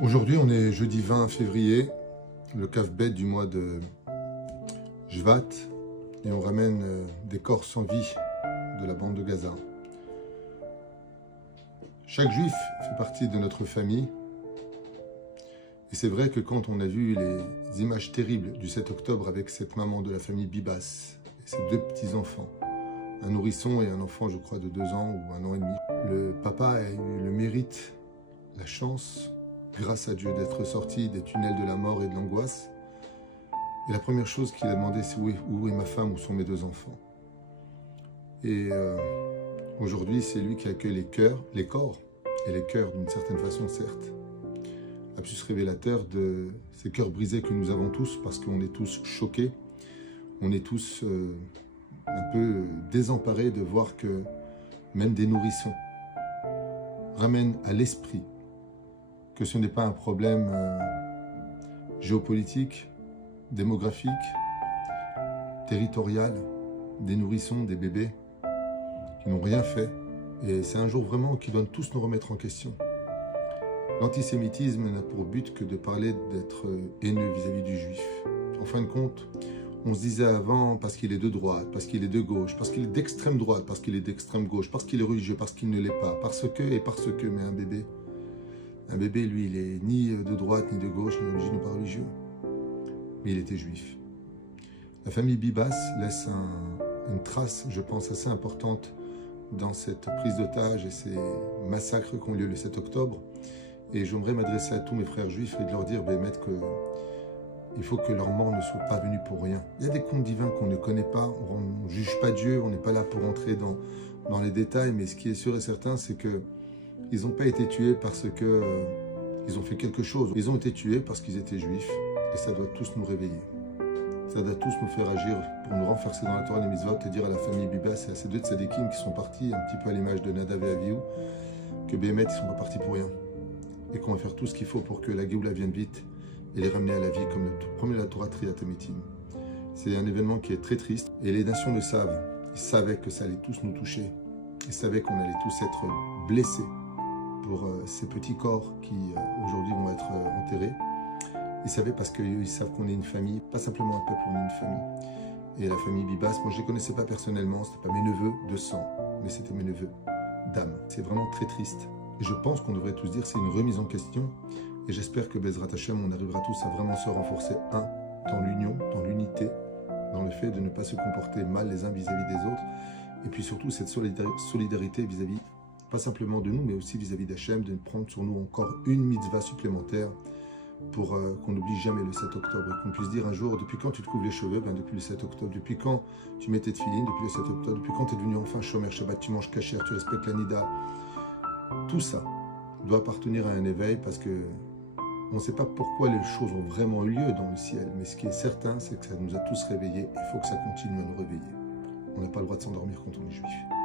Aujourd'hui, on est jeudi 20 février, le Kaf-Bet du mois de Shvat, et on ramène des corps sans vie de la bande de Gaza. Chaque juif fait partie de notre famille, et c'est vrai que quand on a vu les images terribles du 7 octobre avec cette maman de la famille Bibas et ses deux petits-enfants, un nourrisson et un enfant, je crois, de 2 ans ou 1 an et demi, le papa a eu le mérite, la chance, grâce à Dieu, d'être sorti des tunnels de la mort et de l'angoisse. Et la première chose qu'il a demandé, c'est où est ma femme, où sont mes 2 enfants. Et aujourd'hui, c'est lui qui accueille les corps, et les cœurs d'une certaine façon, certes. A plus révélateur de ces cœurs brisés que nous avons tous, parce qu'on est tous choqués, on est tous un peu désemparés de voir que même des nourrissons ramènent à l'esprit que ce n'est pas un problème géopolitique, démographique, territorial, des nourrissons, des bébés qui n'ont rien fait. Et c'est un jour vraiment qui doit tous nous remettre en question. L'antisémitisme n'a pour but que de parler d'être haineux vis-à-vis du juif. En fin de compte, on se disait avant parce qu'il est de droite, parce qu'il est de gauche, parce qu'il est d'extrême droite, parce qu'il est d'extrême gauche, parce qu'il est religieux, parce qu'il ne l'est pas, parce que et parce que, mais un bébé, lui, il est ni de droite, ni de gauche, ni religieux, ni pas religieux. Mais il était juif. La famille Bibas laisse une trace, je pense, assez importante dans cette prise d'otage et ces massacres qui ont lieu le 7 octobre. Et j'aimerais m'adresser à tous mes frères juifs et de leur dire, maître, qu'il faut que leur mort ne soit pas venue pour rien. Il y a des comptes divins qu'on ne connaît pas, on ne juge pas Dieu, on n'est pas là pour entrer dans les détails, mais ce qui est sûr et certain, c'est que ils n'ont pas été tués parce qu'ils ont fait quelque chose. Ils ont été tués parce qu'ils étaient juifs. Et ça doit tous nous réveiller. Ça doit tous nous faire agir pour nous renforcer dans la Torah et les mitzvot et dire à la famille Bibas et à ces 2 tzadikim qui sont partis, un petit peu à l'image de Nadav et Avihu, que Béhémet, ils ne sont pas partis pour rien. Et qu'on va faire tout ce qu'il faut pour que la Géoula vienne vite et les ramener à la vie comme le premier de la Torah Triat Amitim. C'est un événement qui est très triste. Et les nations le savent. Ils savaient que ça allait tous nous toucher. Ils savaient qu'on allait tous être blessés pour ces petits corps qui aujourd'hui vont être enterrés. Ils savaient parce qu'ils savent qu'on est une famille, pas simplement un peuple, on est une famille. Et la famille Bibas, moi je ne les connaissais pas personnellement, ce n'étaient pas mes neveux de sang, mais c'était mes neveux d'âme. C'est vraiment très triste. Et je pense qu'on devrait tous dire c'est une remise en question. Et j'espère que Bezrat Hashem, on arrivera tous à vraiment se renforcer, dans l'union, dans l'unité, dans le fait de ne pas se comporter mal les uns vis-à-vis des autres. Et puis surtout cette solidarité vis-à-vis pas simplement de nous, mais aussi vis-à-vis d'Hachem, de prendre sur nous encore une mitzvah supplémentaire pour qu'on n'oublie jamais le 7 octobre. Et qu'on puisse dire un jour, depuis quand tu te couvres les cheveux? Ben depuis le 7 octobre. Depuis quand tu mets tes tefilines? Depuis le 7 octobre. Depuis quand tu es devenu enfin shomer Shabbat, tu manges kasher, tu respectes la nida? Tout ça doit appartenir à un éveil parce que on ne sait pas pourquoi les choses ont vraiment eu lieu dans le ciel. Mais ce qui est certain, c'est que ça nous a tous réveillés. Il faut que ça continue à nous réveiller. On n'a pas le droit de s'endormir quand on est juif.